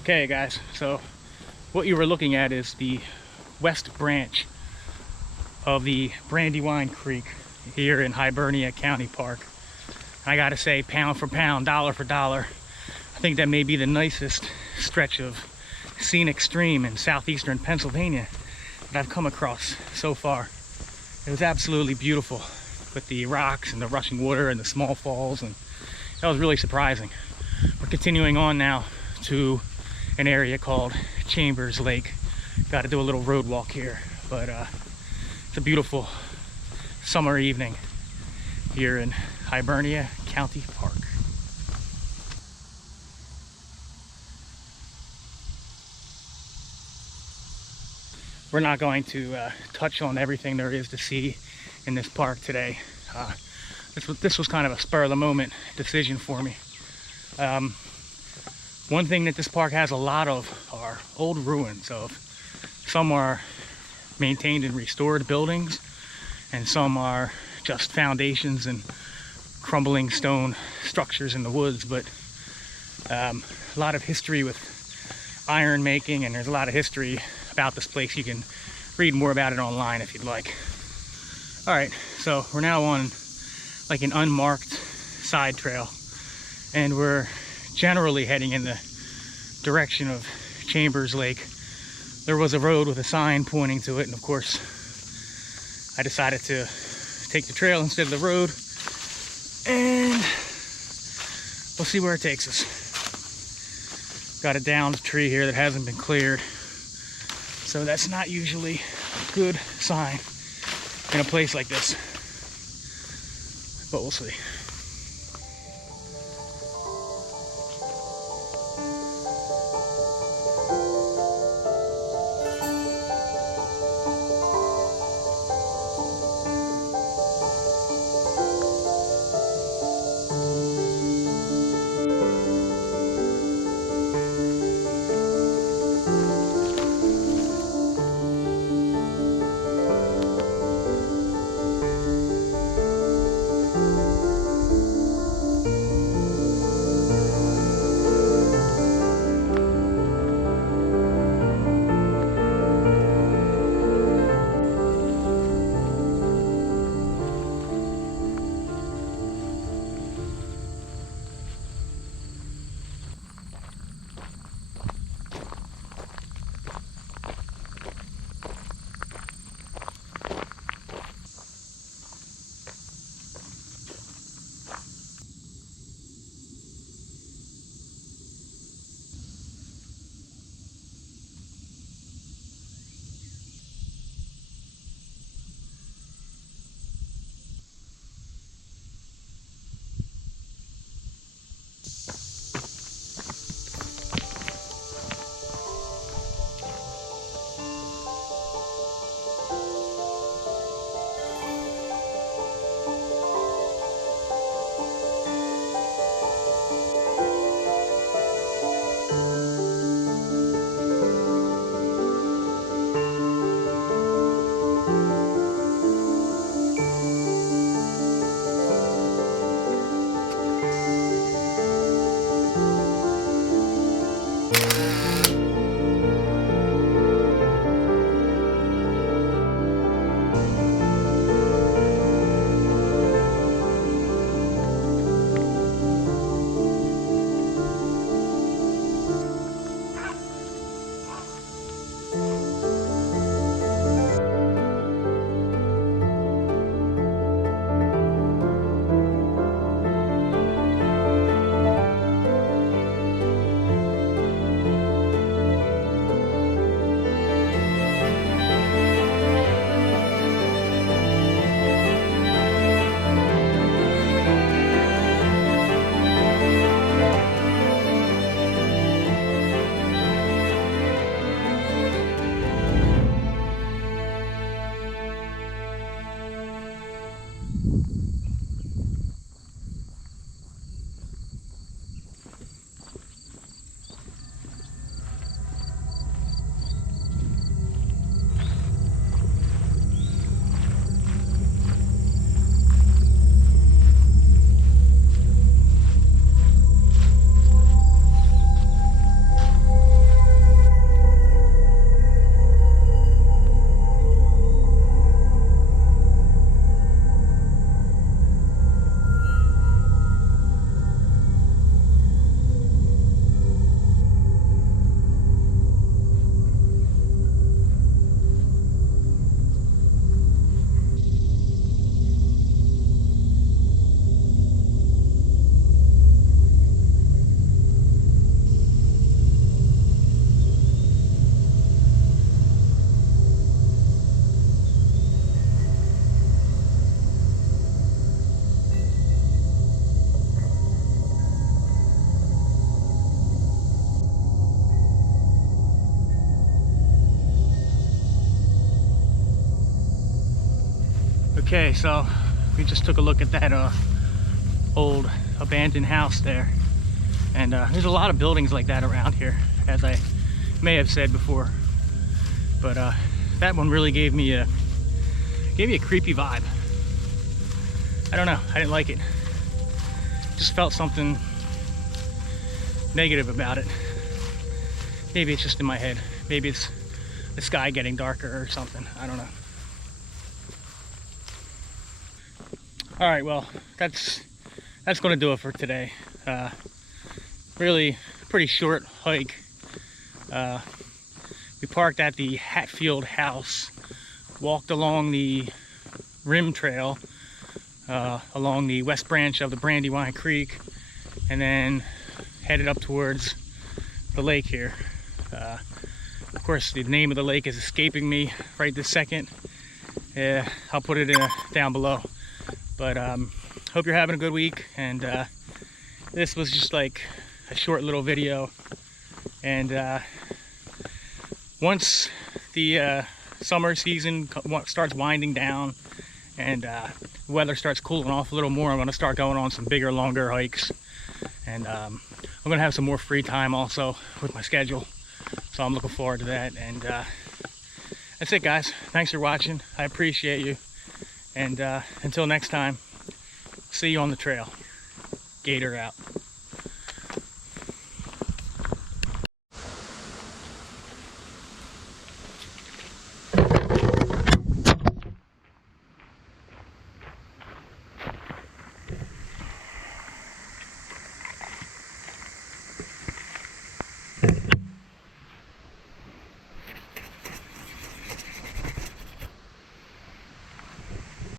Okay guys, so what you were looking at is the west branch of the Brandywine Creek here in Hibernia County Park. I gotta say, pound for pound, dollar for dollar, I think that may be the nicest stretch of scenic stream in southeastern Pennsylvania that I've come across so far. It was absolutely beautiful with the rocks and the rushing water and the small falls, and that was really surprising. We're continuing on now to an area called Chambers Lake. Got to do a little road walk here, but it's a beautiful summer evening here in Hibernia County Park. We're not going to touch on everything there is to see in this park today. This was kind of a spur of the moment decision for me. One thing that this park has a lot of are old ruins. Some are maintained and restored buildings, and some are just foundations and crumbling stone structures in the woods. But a lot of history with iron making, and there's a lot of history about this place. You can read more about it online if you'd like. All right, so we're now on like an unmarked side trail, and we're generally heading in the direction of Chambers Lake. There was a road with a sign pointing to it, and of course I decided to take the trail instead of the road, and we'll see where it takes us. Got a downed tree here that hasn't been cleared, so that's not usually a good sign in a place like this, but we'll see. Okay, so we just took a look at that old abandoned house there, and there's a lot of buildings like that around here, as I may have said before, but that one really gave me a creepy vibe. I don't know, I didn't like it. Just felt something negative about it. Maybe it's just in my head. Maybe it's the sky getting darker or something. I don't know. All right, well, that's going to do it for today. Really pretty short hike. We parked at the Hatfield house, walked along the rim trail along the west branch of the Brandywine Creek, and then headed up towards the lake here. Of course, the name of the lake is escaping me right this second. I'll put it down below. But hope you're having a good week, and this was just like a short little video. And once the summer season starts winding down and the weather starts cooling off a little more, I'm going to start going on some bigger, longer hikes. And I'm going to have some more free time also with my schedule. So I'm looking forward to that. And that's it, guys. Thanks for watching. I appreciate you. And until next time, see you on the trail. Gator out.